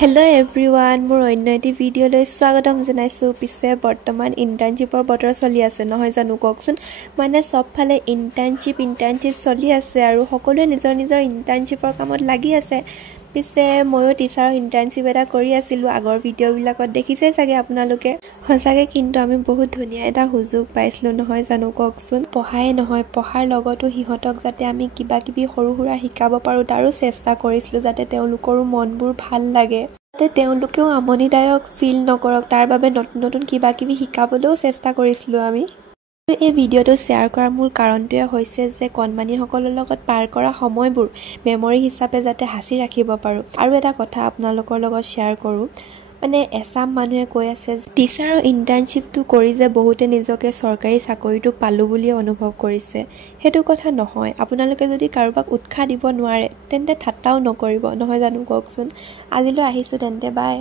Hello everyone, মোৰ অন্য এটি ভিডিঅ'লৈ স্বাগতম জনাইছো। পিছে বৰ্তমান ইন্টাৰ্নশ্বিপৰ বতৰ চলি আছে নহয় জানো কওকচোন। মানে সবফালে ইন্টাৰ্নশ্বিপ চলি আছে আৰু সকলোৱে নিজৰ নিজৰ ইন্টাৰ্নশ্বিপৰ কামত লাগি আছে। পিছে ময়ো টিচাৰৰ ইন্টাৰ্নশ্বিপ এটা কৰি আছিলো। আগৰ ভিডিঅ'বিলাকত দেখিছে চাগে আপোনালোকে। সঁচাকে কিন্তু আমি বহুত ধুনীয়া এটা সুযোগ পাইছিলো নহয় জানো কওকচোন। পঢ়াই নহয়, পঢ়াৰ লগতো সিহঁতক যাতে আমি কিবা কিবি সৰু সুৰা শিকাব পাৰো তাৰো চেষ্টা কৰিছিলো, যাতে তেওঁলোকৰো মনবোৰ ভাল লাগে, যাতে তেওঁলোকেও আমনিদায়ক ফিল নকৰক। তাৰ বাবে নতুন নতুন কিবা কিবি শিকাবলৈও চেষ্টা কৰিছিলো আমি। এই ভিডিঅ'টো শ্বেয়াৰ কৰাৰ মূল কাৰণটোৱে হৈছে যে কণমানিসকলৰ লগত পাৰ কৰা সময়বোৰ মেমৰি হিচাপে যাতে সাঁচি ৰাখিব পাৰোঁ। আৰু এটা কথা আপোনালোকৰ লগত শ্বেয়াৰ কৰোঁ, মানে এচাম মানুহে কৈ আছে টিচাৰৰ ইন্টাৰ্নশ্বিপটো কৰি যে বহুতে নিজকে চৰকাৰী চাকৰিটো পালোঁ বুলিয়ে অনুভৱ কৰিছে। সেইটো কথা নহয়। আপোনালোকে যদি কাৰোবাক উৎসাহ দিব নোৱাৰে তেন্তে ঠাট্টাও নকৰিব নহয় জানো কওকচোন। আজিলৈ আহিছোঁ তেন্তে, বাই।